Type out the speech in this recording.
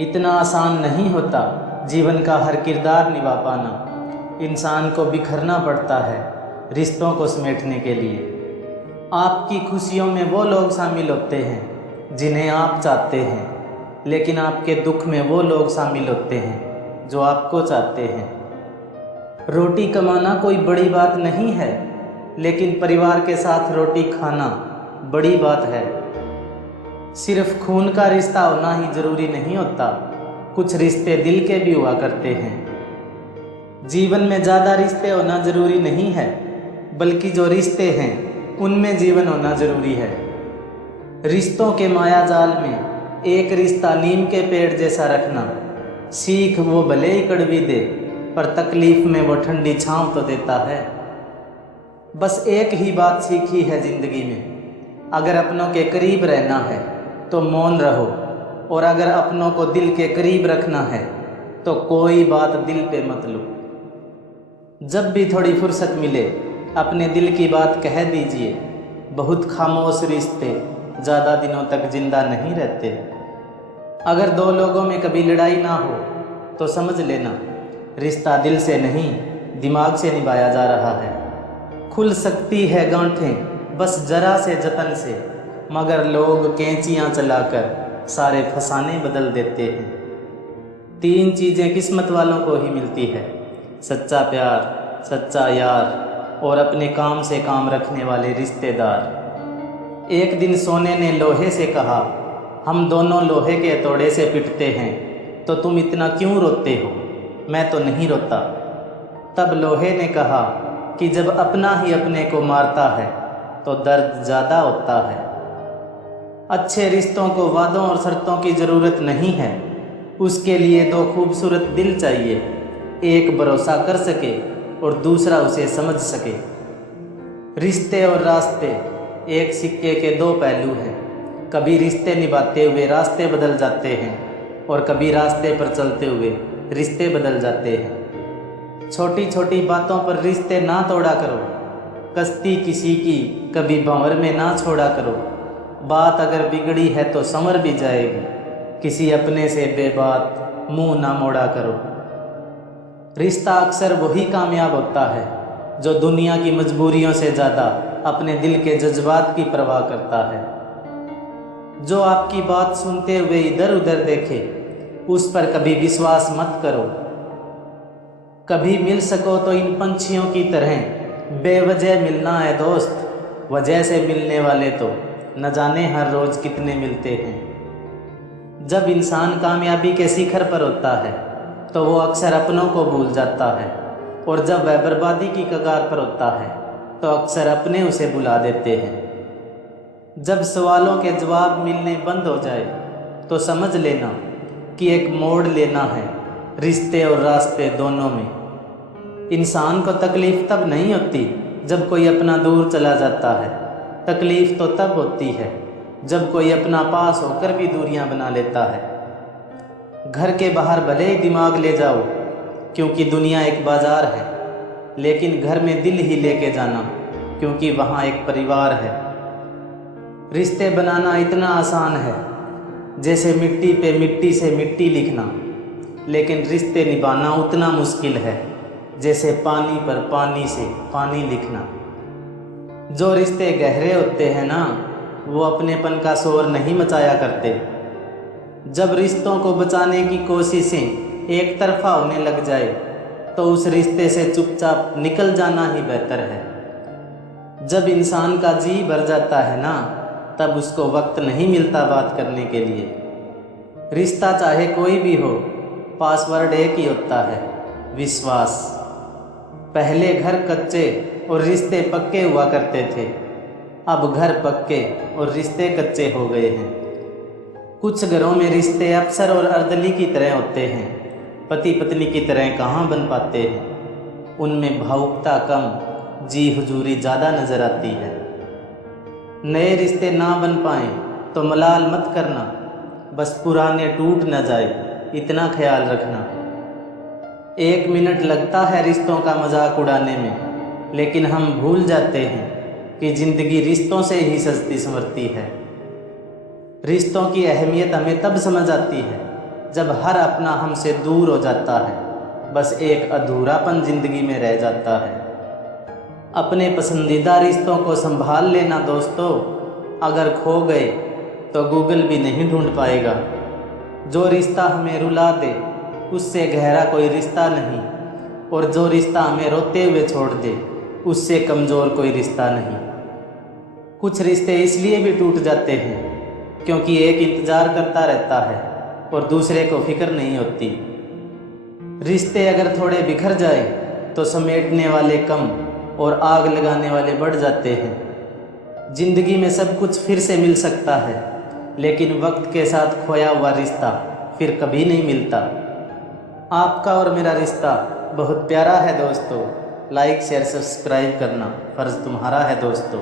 इतना आसान नहीं होता जीवन का हर किरदार निभा पाना। इंसान को बिखरना पड़ता है रिश्तों को समेटने के लिए। आपकी खुशियों में वो लोग शामिल होते हैं जिन्हें आप चाहते हैं, लेकिन आपके दुख में वो लोग शामिल होते हैं जो आपको चाहते हैं। रोटी कमाना कोई बड़ी बात नहीं है, लेकिन परिवार के साथ रोटी खाना बड़ी बात है। सिर्फ खून का रिश्ता होना ही ज़रूरी नहीं होता, कुछ रिश्ते दिल के भी हुआ करते हैं। जीवन में ज़्यादा रिश्ते होना ज़रूरी नहीं है, बल्कि जो रिश्ते हैं उनमें जीवन होना ज़रूरी है। रिश्तों के माया जाल में एक रिश्ता नीम के पेड़ जैसा रखना। सीख वो भले ही कड़वी दे, पर तकलीफ़ में वो ठंडी छाँव तो देता है। बस एक ही बात सीखी है ज़िंदगी में, अगर अपनों के करीब रहना है तो मौन रहो, और अगर अपनों को दिल के करीब रखना है तो कोई बात दिल पे मत लो। जब भी थोड़ी फुर्सत मिले अपने दिल की बात कह दीजिए। बहुत खामोश रिश्ते ज़्यादा दिनों तक जिंदा नहीं रहते। अगर दो लोगों में कभी लड़ाई ना हो तो समझ लेना रिश्ता दिल से नहीं दिमाग से निभाया जा रहा है। खुल सकती है गांठें बस जरा से जतन से, मगर लोग कैंचियाँ चलाकर सारे फसाने बदल देते हैं। 3 चीज़ें किस्मत वालों को ही मिलती है: सच्चा प्यार, सच्चा यार और अपने काम से काम रखने वाले रिश्तेदार। एक दिन सोने ने लोहे से कहा, हम दोनों लोहे के हथौड़े से पिटते हैं, तो तुम इतना क्यों रोते हो? मैं तो नहीं रोता। तब लोहे ने कहा कि जब अपना ही अपने को मारता है तो दर्द ज़्यादा होता है। अच्छे रिश्तों को वादों और शर्तों की ज़रूरत नहीं है, उसके लिए 2 खूबसूरत दिल चाहिए, एक भरोसा कर सके और दूसरा उसे समझ सके। रिश्ते और रास्ते एक सिक्के के 2 पहलू हैं। कभी रिश्ते निभाते हुए रास्ते बदल जाते हैं, और कभी रास्ते पर चलते हुए रिश्ते बदल जाते हैं। छोटी छोटी बातों पर रिश्ते ना तोड़ा करो, कश्ती किसी की कभी भंवर में ना छोड़ा करो। बात अगर बिगड़ी है तो संवर भी जाएगी, किसी अपने से बेबात मुंह ना मोड़ा करो। रिश्ता अक्सर वही कामयाब होता है जो दुनिया की मजबूरियों से ज़्यादा अपने दिल के जज्बात की परवाह करता है। जो आपकी बात सुनते हुए इधर उधर देखे, उस पर कभी विश्वास मत करो। कभी मिल सको तो इन पंछियों की तरह बेवजह मिलना है दोस्त, वजह से मिलने वाले तो न जाने हर रोज़ कितने मिलते हैं। जब इंसान कामयाबी के शिखर पर होता है तो वो अक्सर अपनों को भूल जाता है, और जब वह बर्बादी की कगार पर होता है तो अक्सर अपने उसे बुला देते हैं। जब सवालों के जवाब मिलने बंद हो जाए तो समझ लेना कि एक मोड़ लेना है रिश्ते और रास्ते दोनों में। इंसान को तकलीफ़ तब नहीं होती जब कोई अपना दूर चला जाता है, तकलीफ़ तो तब होती है जब कोई अपना पास होकर भी दूरियां बना लेता है। घर के बाहर भले ही दिमाग ले जाओ, क्योंकि दुनिया एक बाज़ार है, लेकिन घर में दिल ही लेके जाना, क्योंकि वहाँ एक परिवार है। रिश्ते बनाना इतना आसान है जैसे मिट्टी पे मिट्टी से मिट्टी लिखना, लेकिन रिश्ते निभाना उतना मुश्किल है जैसे पानी पर पानी से पानी लिखना। जो रिश्ते गहरे होते हैं ना, वो अपनेपन का शोर नहीं मचाया करते। जब रिश्तों को बचाने की कोशिशें एक तरफा होने लग जाए तो उस रिश्ते से चुपचाप निकल जाना ही बेहतर है। जब इंसान का जी भर जाता है ना, तब उसको वक्त नहीं मिलता बात करने के लिए। रिश्ता चाहे कोई भी हो, पासवर्ड एक ही होता है: विश्वास। पहले घर कच्चे और रिश्ते पक्के हुआ करते थे, अब घर पक्के और रिश्ते कच्चे हो गए हैं। कुछ घरों में रिश्ते अफसर और अर्दली की तरह होते हैं, पति पत्नी की तरह कहाँ बन पाते हैं। उनमें भावुकता कम, जी हुजूरी ज़्यादा नज़र आती है। नए रिश्ते ना बन पाएँ तो मलाल मत करना, बस पुराने टूट न जाए इतना ख्याल रखना। 1 मिनट लगता है रिश्तों का मजाक उड़ाने में, लेकिन हम भूल जाते हैं कि ज़िंदगी रिश्तों से ही सजती संवरती है। रिश्तों की अहमियत हमें तब समझ आती है जब हर अपना हमसे दूर हो जाता है, बस एक अधूरापन ज़िंदगी में रह जाता है। अपने पसंदीदा रिश्तों को संभाल लेना दोस्तों, अगर खो गए तो गूगल भी नहीं ढूंढ पाएगा। जो रिश्ता हमें रुला दे उससे गहरा कोई रिश्ता नहीं, और जो रिश्ता हमें रोते हुए छोड़ दे उससे कमज़ोर कोई रिश्ता नहीं। कुछ रिश्ते इसलिए भी टूट जाते हैं क्योंकि एक इंतज़ार करता रहता है और दूसरे को फिक्र नहीं होती। रिश्ते अगर थोड़े बिखर जाए तो समेटने वाले कम और आग लगाने वाले बढ़ जाते हैं। ज़िंदगी में सब कुछ फिर से मिल सकता है, लेकिन वक्त के साथ खोया हुआ रिश्ता फिर कभी नहीं मिलता। आपका और मेरा रिश्ता बहुत प्यारा है दोस्तों। लाइक शेयर सब्सक्राइब करना फ़र्ज़ तुम्हारा है दोस्तों।